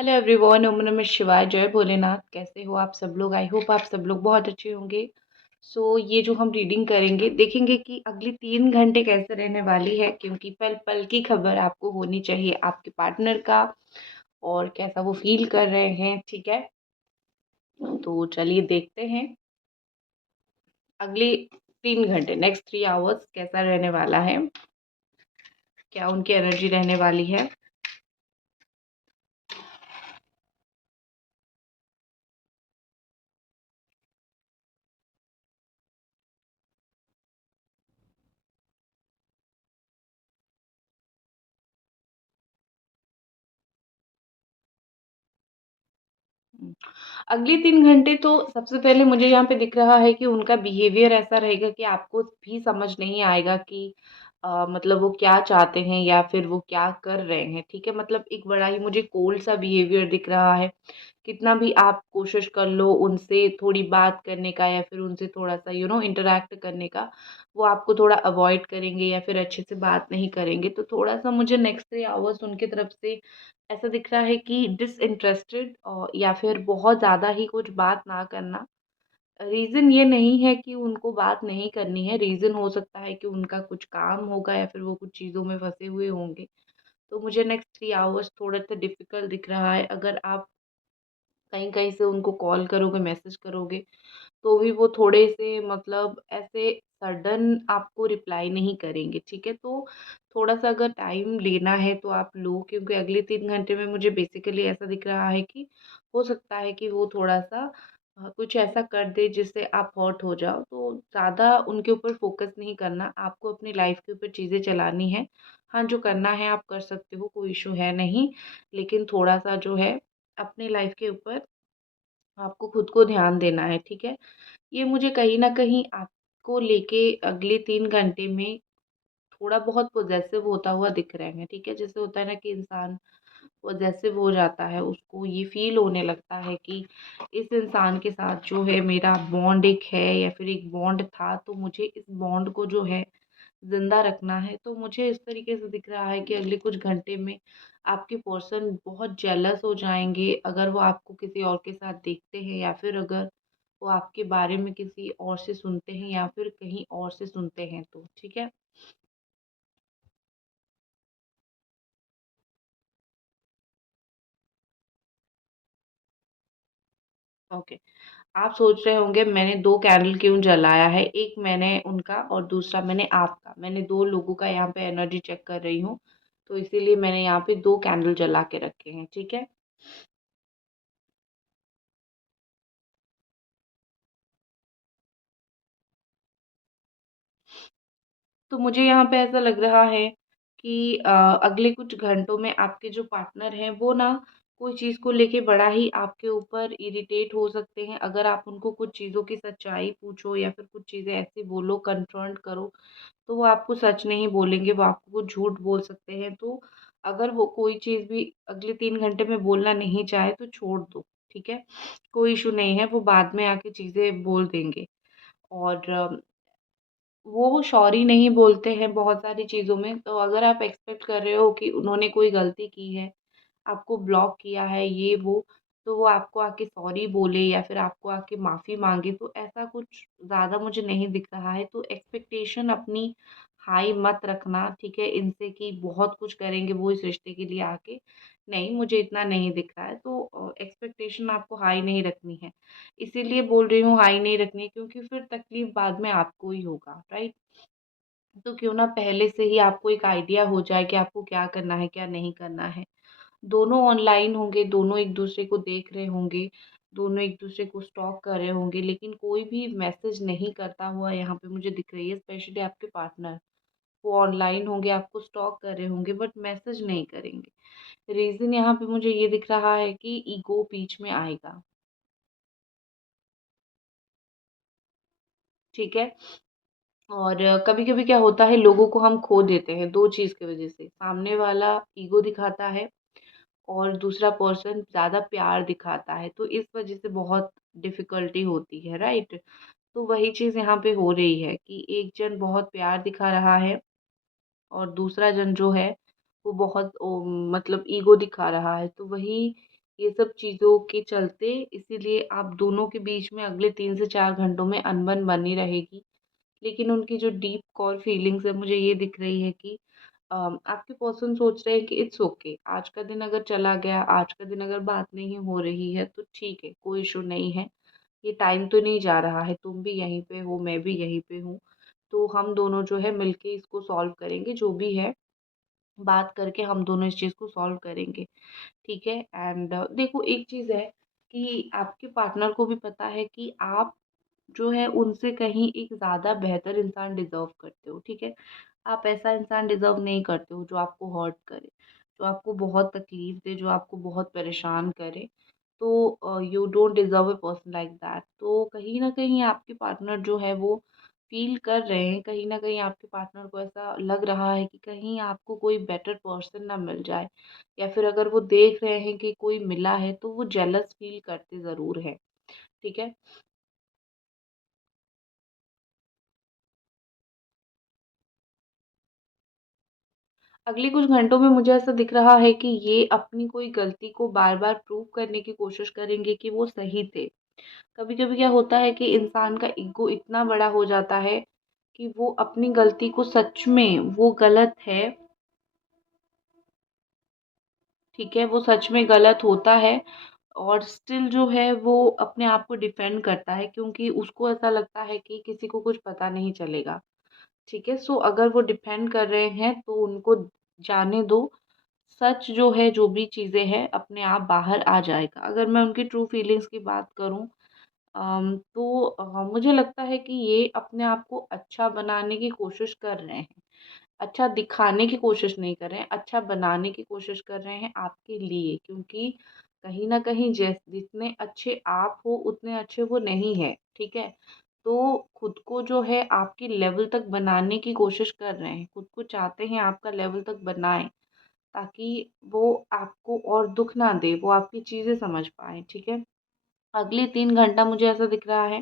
Hello everyone, ओम नमः शिवाय, जय भोलेनाथ। कैसे हो आप सब लोग? आई होप आप सब लोग बहुत अच्छे होंगे। ये जो हम रीडिंग करेंगे, देखेंगे कि अगली 3 घंटे कैसे रहने वाली है, क्योंकि पल पल की खबर आपको होनी चाहिए आपके पार्टनर का और कैसा वो फील कर रहे हैं। ठीक है, तो चलिए देखते हैं अगले 3 घंटे, नेक्स्ट 3 आवर्स कैसा रहने वाला है, क्या उनकी एनर्जी रहने वाली है। अगले 3 घंटे तो सबसे पहले मुझे यहाँ पे दिख रहा है कि उनका बिहेवियर ऐसा रहेगा कि आपको भी समझ नहीं आएगा कि मतलब वो क्या चाहते हैं या फिर वो क्या कर रहे हैं। ठीक है, मतलब एक बड़ा ही मुझे कोल्ड सा बिहेवियर दिख रहा है। कितना भी आप कोशिश कर लो उनसे थोड़ी बात करने का या फिर उनसे थोड़ा सा इंटरेक्ट करने का, वो आपको थोड़ा अवॉइड करेंगे या फिर अच्छे से बात नहीं करेंगे। तो थोड़ा सा मुझे नेक्स्ट 3 आवर्स उनकी तरफ से ऐसा दिख रहा है कि डिसइंटरेस्टेड, और या फिर बहुत ज़्यादा ही कुछ बात ना करना। रीज़न ये नहीं है कि उनको बात नहीं करनी है, रीज़न हो सकता है कि उनका कुछ काम होगा या फिर वो कुछ चीज़ों में फँसे हुए होंगे। तो मुझे नेक्स्ट 3 आवर्स थोड़ा-सा डिफ़िकल्ट दिख रहा है। अगर आप कहीं-कहीं से उनको कॉल करोगे, मैसेज करोगे, तो भी वो थोड़े से मतलब ऐसे सडन आपको रिप्लाई नहीं करेंगे। ठीक है, तो थोड़ा-सा अगर टाइम लेना है तो आप लो, क्योंकि अगले 3 घंटे में मुझे बेसिकली ऐसा दिख रहा है कि हो सकता है कि वो थोड़ा-सा कुछ ऐसा कर दे जिससे आप हर्ट हो जाओ। तो ज़्यादा उनके ऊपर फ़ोकस नहीं करना, आपको अपनी लाइफ़ के ऊपर चीज़ें चलानी है। हाँ, जो करना है आप कर सकते हो, कोई इश्यू है नहीं। लेकिन थोड़ा-सा जो है अपनी लाइफ़ के ऊपर आपको खुद को ध्यान देना है। ठीक है? ये मुझे कहीं न कहीं आपको लेके अगले 3 घंटे में थोड़ा बहुत पॉसेसिव होता हुआ दिख रहे हैं। ठीक है? जैसे होता है ना कि इंसान पॉसेसिव हो जाता है, उसको ये फ़ील होने लगता है कि इस इंसान के साथ जो है मेरा बॉन्ड एक है या फिर एक बॉन्ड था, तो मुझे इस बॉन्ड को जो है ज़िंदा रखना है। तो मुझे इस तरीके से दिख रहा है कि अगले कुछ घंटे में आपके पर्सन बहुत जेलस हो जाएँगे, अगर वो आपको किसी और के साथ देखते हैं या फिर अगर वो आपके बारे में किसी और से सुनते हैं या फिर कहीं और से सुनते हैं तो। ठीक है? ओके। आप सोच रहे होंगे मैंने 2 कैंडल क्यों जलाया है, एक मैंने उनका और दूसरा मैंने आपका। मैंने 2 लोगों का यहाँ पे एनर्जी चेक कर रही हूँ, तो इसीलिए मैंने यहाँ पे 2 कैंडल जला के रखे हैं। ठीक है? तो मुझे यहाँ पे ऐसा लग रहा है कि अगले कुछ घंटों में आपके जो पार्टनर हैं वो ना कोई चीज़ को लेके बड़ा ही आपके ऊपर इरिटेट हो सकते हैं। अगर आप उनको कुछ चीज़ों की सच्चाई पूछो या फिर कुछ चीज़ें ऐसी बोलो, कन्फ्रंट करो, तो वो आपको सच नहीं बोलेंगे, वो आपको कुछ झूठ बोल सकते हैं। तो अगर वो कोई चीज़ भी अगले 3 घंटे में बोलना नहीं चाहे तो छोड़ दो। ठीक है? कोई इश्यू नहीं है, वो बाद में आके चीज़ें बोल देंगे। और वो सॉरी नहीं बोलते हैं बहुत सारी चीज़ों में, तो अगर आप एक्सपेक्ट कर रहे हो कि उन्होंने कोई गलती की है, आपको ब्लॉक किया है ये वो, तो वो आपको आके सॉरी बोले या फिर आपको आके माफ़ी माँगे, तो ऐसा कुछ ज़्यादा मुझे नहीं दिख रहा है। तो एक्सपेक्टेशन अपनी हाई मत रखना, ठीक है? इनसे कि बहुत कुछ करेंगे वो इस रिश्ते के लिए आके, नहीं, मुझे इतना नहीं दिख रहा है। तो एक्सपेक्टेशन आपको हाई नहीं रखनी है। इसीलिए बोल रही हूँ हाई नहीं रखनी है, क्योंकि फिर तकलीफ़ बाद में आपको ही होगा, राइट? तो क्यों ना पहले से ही आपको एक आइडिया हो जाए कि आपको क्या करना है, क्या नहीं करना है। दोनों ऑनलाइन होंगे, दोनों एक-दूसरे को देख रहे होंगे, दोनों एक-दूसरे को स्टॉक कर रहे होंगे, लेकिन कोई भी मैसेज नहीं करता हुआ यहाँ पे मुझे दिख रही है, स्पेशली आपके पार्टनर। वो ऑनलाइन होंगे, आपको स्टॉक कर रहे होंगे बट मैसेज नहीं करेंगे। रीज़न यहाँ पे मुझे ये दिख रहा है कि ईगो बीच में आएगा, ठीक है? और कभी-कभी क्या होता है, लोगों को हम खो देते हैं 2 चीज़ की वज़ह से। सामने वाला ईगो दिखाता है और दूसरा पर्सन ज़्यादा प्यार दिखाता है, तो इस वज़ह से बहुत डिफ़िकल्टी होती है, राइट? तो वही चीज़ यहाँ पे हो रही है कि एक जन बहुत प्यार दिखा रहा है और दूसरा जन जो है वो बहुत मतलब ईगो दिखा रहा है। तो वही ये सब चीज़ों के चलते इसीलिए आप दोनों के बीच में अगले 3 से 4 घंटों में अनबन बनी रहेगी। लेकिन उनकी जो डीप कोर फीलिंग्स है मुझे ये दिख रही है कि आपके पर्सन सोच रहे हैं कि इट्स ओके, आज का दिन अगर चला गया, आज का दिन अगर बात नहीं हो रही है तो ठीक है, कोई इश्यू नहीं है। ये टाइम तो नहीं जा रहा है, तुम भी यहीं पे हो, मैं भी यहीं पे हूँ। तो हम दोनों जो है मिलके इसको सॉल्व करेंगे, जो भी है बात करके हम दोनों इस चीज़ को सॉल्व करेंगे, ठीक है? एंड देखो एक चीज़ है कि आपके पार्टनर को भी पता है कि आप जो है उनसे कहीं एक ज़्यादा बेहतर इंसान डिज़र्व करते हो, ठीक है? आप ऐसा इंसान डिज़र्व नहीं करते हो जो आपको हर्ट करे, जो आपको बहुत तकलीफ़ दे, जो आपको बहुत परेशान करे। तो you don't deserve a person like that. तो कहीं न कहीं आपके पार्टनर जो है वो फ़ील कर रहे हैं, कहीं न कहीं आपके पार्टनर को ऐसा लग रहा है कि कहीं आपको कोई बेटर पर्सन ना मिल जाए, या फिर अगर वो देख रहे हैं कि कोई मिला है तो वो जेलस फ़ील करते ज़रूर हैं, ठीक है? अगले कुछ घंटों में मुझे ऐसा दिख रहा है कि ये अपनी कोई गलती को बार-बार प्रूव करने की कोशिश करेंगे कि वो सही थे। कभी-कभी क्या होता है कि इंसान का ईगो इतना बड़ा हो जाता है कि वो अपनी गलती को सच में वो गलत है, ठीक है? वो सच में गलत होता है और स्टिल जो है वो अपने आप को डिफेंड करता है क्योंकि उसको ऐसा लगता है कि किसी को कुछ पता नहीं चलेगा, ठीक है? सो अगर वो डिफेंड कर रहे हैं तो उनको जाने दो, सच जो है, जो भी चीज़ें हैं, अपने आप बाहर आ जाएगा। अगर मैं उनकी ट्रू फीलिंग्स की बात करूँ तो मुझे लगता है कि ये अपने आप को अच्छा बनाने की कोशिश कर रहे हैं। अच्छा दिखाने की कोशिश नहीं कर रहे हैं, अच्छा बनाने की कोशिश कर रहे हैं आपके लिए क्योंकि कहीं न कहीं जितने अच्छे आप हो, उतने अच्छे वो नहीं है, ठीक है? तो खुद को जो है आपके लेवल तक बनाने की कोशिश कर रहे हैं, खुद को चाहते हैं आपका लेवल तक बनाएँ। ताकि वो आपको और दुःख ना दे, वो आपकी चीज़ें समझ पाएँ, ठीक है? अगले 3 घंटा मुझे ऐसा दिख रहा है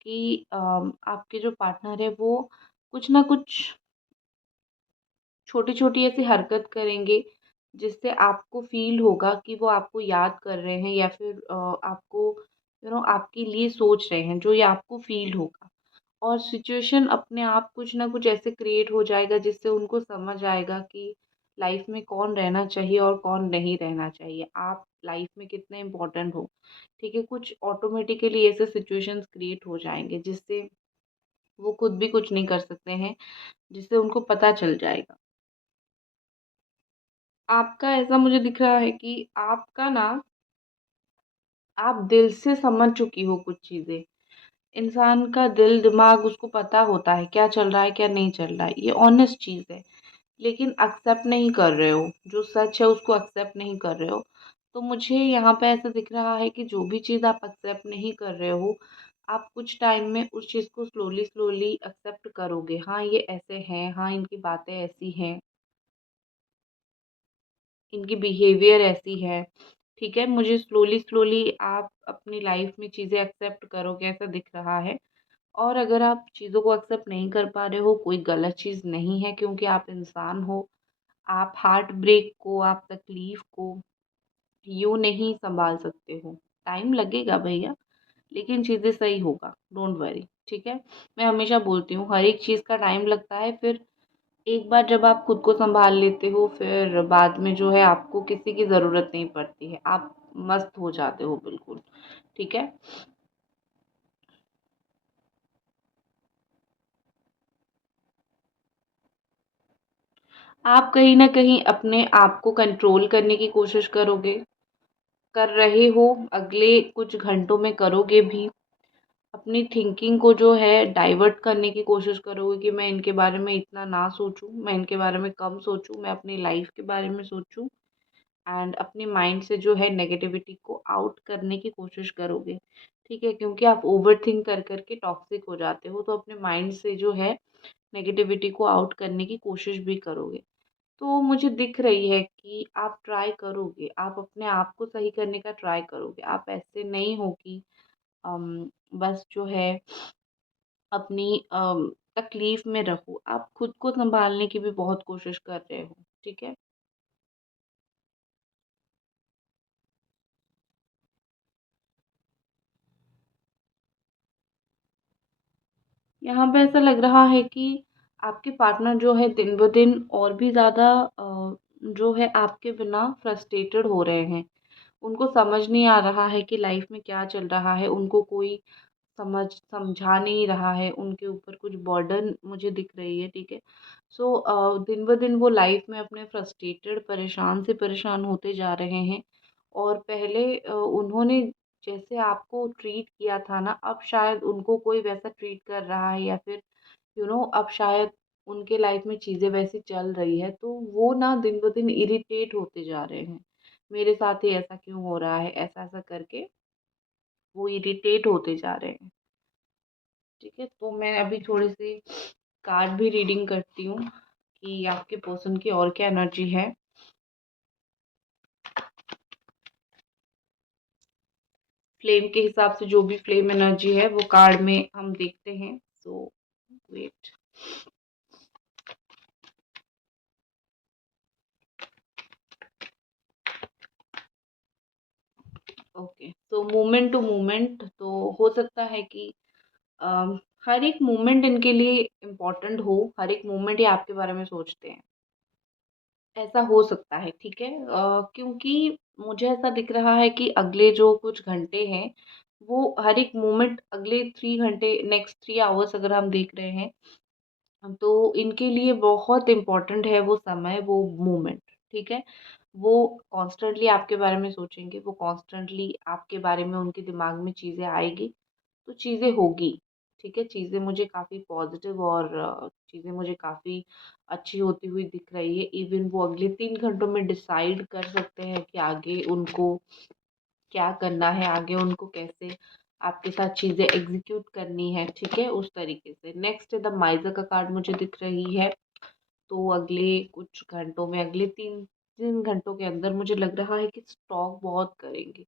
कि आपके जो पार्टनर है वो कुछ ना कुछ छोटी-छोटी ऐसी हरकत करेंगे, जिससे आपको फ़ील होगा कि वो आपको याद कर रहे हैं या फिर आपको आपके लिए सोच रहे हैं, जो ये आपको फ़ील होगा। और सिचुएशन अपने आप कुछ ना कुछ ऐसे क्रिएट हो जाएगा जिससे उनको समझ आएगा कि लाइफ में कौन रहना चाहिए और कौन नहीं रहना चाहिए। आप लाइफ में कितने इम्पोर्टेंट हो, ठीक है? कुछ ऑटोमेटिकली ऐसे सिचुएशंस क्रिएट हो जाएँगे जिससे वो खुद भी कुछ नहीं कर सकते हैं, जिससे उनको पता चल जाएगा। आपका ऐसा मुझे दिख रहा है कि आपका ना आप दिल से समझ चुकी हो कुछ चीज़ें। इंसान का दिल-दिमाग उसको पता होता है क्या चल रहा है, क्या नहीं चल रहा है। ये ऑनेस्ट चीज़ है। लेकिन एक्सेप्ट नहीं कर रहे हो, जो सच है उसको एक्सेप्ट नहीं कर रहे हो। तो मुझे यहाँ पे ऐसा दिख रहा है कि जो भी चीज़ आप एक्सेप्ट नहीं कर रहे हो, आप कुछ टाइम में उस चीज़ को स्लोली-स्लोली एक्सेप्ट करोगे। हाँ, ये ऐसे हैं, हाँ, इनकी बातें ऐसी हैं, इनकी बिहेवियर ऐसी है, ठीक है? मुझे स्लोली-स्लोली आप अपनी लाइफ़ में चीज़ें एक्सेप्ट करोगे ऐसा दिख रहा है। और अगर आप चीज़ों को एक्सेप्ट नहीं कर पा रहे हो, कोई गलत चीज़ नहीं है क्योंकि आप इंसान हो। आप हार्ट ब्रेक को, आप तकलीफ़ को यूँ नहीं सँभाल सकते हो। टाइम लगेगा भैया, लेकिन चीज़ें सही होगा, डोंट वरी, ठीक है? मैं हमेशा बोलती हूँ हर एक चीज़ का टाइम लगता है, फिर एक बार जब आप खुद को सँभाल लेते हो, फिर बाद में जो है आपको किसी की ज़रूरत नहीं पड़ती है। आप मस्त हो जाते हो बिल्कुल, ठीक है? आप कहीं न कहीं अपने आप को कंट्रोल करने की कोशिश करोगे, कर रहे हो, अगले कुछ घंटों में करोगे भी। अपनी थिंकिंग को जो है डाइवर्ट करने की कोशिश करोगे कि मैं इनके बारे में इतना ना सोचूं, मैं इनके बारे में कम सोचूं, मैं अपनी लाइफ के बारे में सोचूं एंड अपने माइंड से जो है नेगेटिविटी को आउट करने की कोशिश करोगे, ठीक है? क्योंकि आप ओवर थिंक कर कर के टॉक्सिक हो जाते हो तो अपने माइंड से जो है नेगेटिविटी को आउट करने की कोशिश भी करोगे। तो मुझे दिख रही है कि आप ट्राई करोगे, आप अपने आप को सही करने का ट्राई करोगे। आप ऐसे नहीं हो कि बस जो है अपनी तकलीफ़ में रहो, आप खुद को सँभालने की भी बहुत कोशिश कर रहे हो, ठीक है? यहाँ पे ऐसा लग रहा है कि आपके पार्टनर जो है दिन ब दिन और भी ज़्यादा जो है आपके बिना फ्रस्ट्रेटेड हो रहे हैं। उनको समझ नहीं आ रहा है कि लाइफ में क्या चल रहा है, उनको कोई समझा नहीं रहा है, उनके ऊपर कुछ बर्डन मुझे दिख रही है, ठीक है। सो दिन ब दिन वो लाइफ में अपने फ्रस्ट्रेटेड परेशान से परेशान होते जा रहे हैं। और पहले उन्होंने जैसे आपको ट्रीट किया था ना, अब शायद उनको कोई वैसा ट्रीट कर रहा है, या फिर अब शायद उनके लाइफ में चीज़ें वैसी चल रही है, तो वो ना दिन ब दिन इरिटेट होते जा रहे हैं। मेरे साथ ही ऐसा क्यों हो रहा है, ऐसा ऐसा करके वो इरिटेट होते जा रहे हैं, ठीक है। तो मैं अभी थोड़ी सी कार्ड भी रीडिंग करती हूँ कि आपके पर्सन की और क्या एनर्जी है। फ्लेम के हिसाब से जो भी फ्लेम एनर्जी है वो कार्ड में हम देखते हैं। सो वेट। ओके, तो मोमेंट टू मोमेंट तो हो सकता है कि हर एक मोमेंट इनके लिए इम्पोर्टेंट हो, हर एक मोमेंट ये आपके बारे में सोचते हैं, ऐसा हो सकता है, ठीक है। क्योंकि मुझे ऐसा दिख रहा है कि अगले जो कुछ घंटे हैं, वो हर एक मोमेंट अगले 3 घंटे, नेक्स्ट 3 आवर्स अगर हम देख रहे हैं, तो इनके लिए बहुत इम्पोर्टेंट है वो समय, वो मोमेंट, ठीक है। वो कॉन्स्टेंटली आपके बारे में सोचेंगे, वो कॉन्स्टेंटली आपके बारे में उनके दिमाग में चीज़ें आएगी, तो चीज़ें होगी, ठीक है। चीज़ें मुझे काफ़ी पॉजिटिव और चीज़ें मुझे काफ़ी अच्छी होती हुई दिख रही है। इवन वो अगले 3 घंटों में डिसाइड कर सकते हैं कि आगे उनको क्या करना है, आगे उनको कैसे आपके साथ चीज़ें एग्जीक्यूट करनी है, ठीक है, उस तरीके से। नेक्स्ट द माइज़र का कार्ड मुझे दिख रही है। तो अगले कुछ घंटों में, अगले 3 घंटों के अंदर मुझे लग रहा है कि स्टॉक बहुत करेंगे,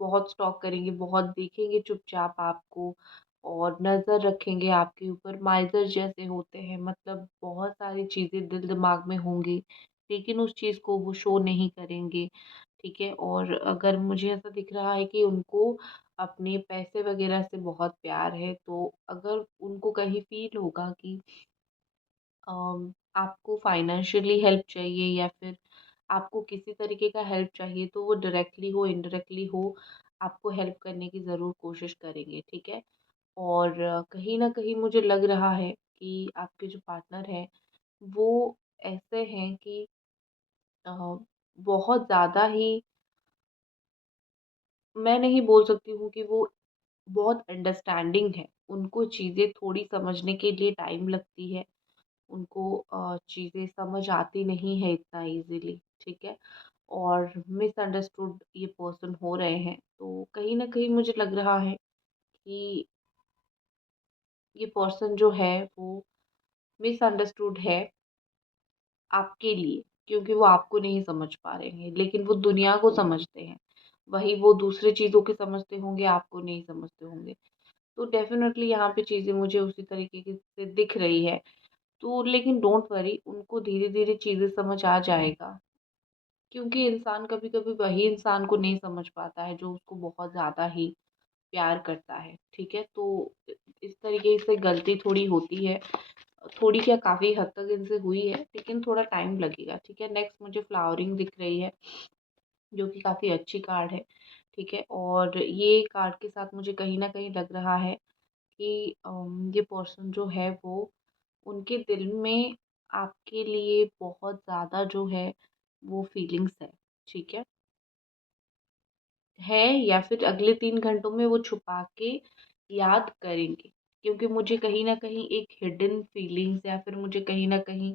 बहुत स्टॉक करेंगे, बहुत देखेंगे चुपचाप आपको, और नज़र रखेंगे आपके ऊपर। माइज़र जैसे होते हैं, मतलब बहुत सारी चीज़ें दिल दिमाग में होंगी, लेकिन उस चीज़ को वो शो नहीं करेंगे, ठीक है। और अगर मुझे ऐसा दिख रहा है कि उनको अपने पैसे वगैरह से बहुत प्यार है, तो अगर उनको कहीं फ़ील होगा कि आपको फाइनेंशियली हेल्प चाहिए, या फिर आपको किसी तरीके का हेल्प चाहिए, तो वो डायरेक्टली हो इनडायरेक्टली हो, आपको हेल्प करने की ज़रूर कोशिश करेंगे, ठीक है। और कहीं न कहीं मुझे लग रहा है कि आपके जो पार्टनर हैं, वो ऐसे हैं कि अ, बहुत ज़्यादा ही, मैं नहीं बोल सकती हूँ कि वो बहुत अंडरस्टैंडिंग है। उनको चीज़ें थोड़ी समझने के लिए टाइम लगती है। उनको चीज़ें समझ आती नहीं है इतना ईज़िली, ठीक है। और मिसअंडरस्टूड ये पर्सन हो रहे हैं। तो कहीं न कहीं मुझे लग रहा है कि ये पर्सन जो है वो मिसअंडरस्टूड है आपके लिए, क्योंकि वो आपको नहीं समझ पा रहे हैं, लेकिन वो दुनिया को समझते हैं। वही वो दूसरे चीज़ों को समझते होंगे, आपको नहीं समझते होंगे। तो डेफ़िनेटली यहाँ पे चीज़ें मुझे उसी तरीके की से दिख रही है। तो लेकिन डोंट वरी, उनको धीरे-धीरे चीज़ें समझ आ जाएगा। क्योंकि इंसान कभी-कभी वही इंसान को नहीं समझ पाता है जो उसको बहुत ज़्यादा ही प्यार करता है, ठीक है? तो इस तरीके से गलती थोड़ी होती है, थोड़ी क्या काफ़ी हद तक इनसे हुई है, लेकिन थोड़ा टाइम लगेगा, ठीक है? नेक्स्ट मुझे फ्लावरिंग दिख रही है, जो कि काफ़ी अच्छी कार्ड है, ठीक है? और ये कार्ड के साथ मुझे कहीं न कहीं लग रहा है कि ये पर्सन जो है वो, उनके दिल में आपके लिए बहुत ज़्यादा जो है वो फीलिंग्स ठीक है, या फिर अगले 3 घंटों में वो छुपा के याद करेंगे, क्योंकि मुझे कहीं न कहीं एक हिडन फीलिंग्स, या फिर मुझे कहीं न कहीं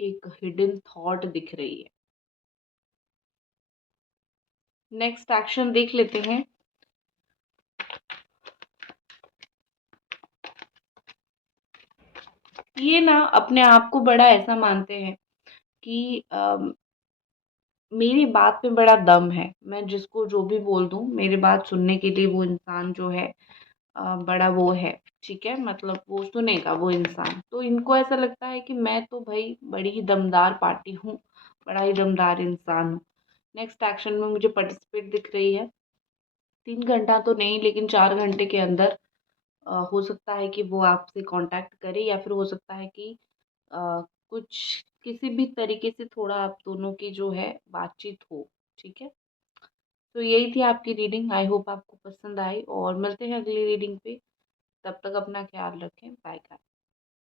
एक हिडन थॉट दिख रही है। नेक्स्ट एक्शन देख लेते हैं। ये ना अपने आप को बड़ा ऐसा मानते हैं कि मेरी बात में बड़ा दम है, मैं जिसको जो भी बोल दूँ, मेरी बात सुनने के लिए वो इंसान जो है बड़ा वो है, ठीक है? मतलब वो सुनेगा वो इंसान। तो इनको ऐसा लगता है कि मैं तो भई बड़ी ही दमदार पार्टी हूँ, बड़ा ही दमदार इंसान हूँ। नेक्स्ट एक्शन में मुझे पार्टिसिपेट दिख रही है। 3 घंटा तो नहीं, लेकिन 4 घंटे के अंदर हो सकता है कि वो आपसे कॉन्टैक्ट करे या फिर हो सकता है कि कुछ किसी भी तरीके से थोड़ा आप दोनों की जो है बातचीत हो, ठीक है? तो यही थी आपकी रीडिंग, आई होप आपको पसंद आई और मिलते हैं अगली रीडिंग पे। तब तक अपना ख्याल रखें, बाय।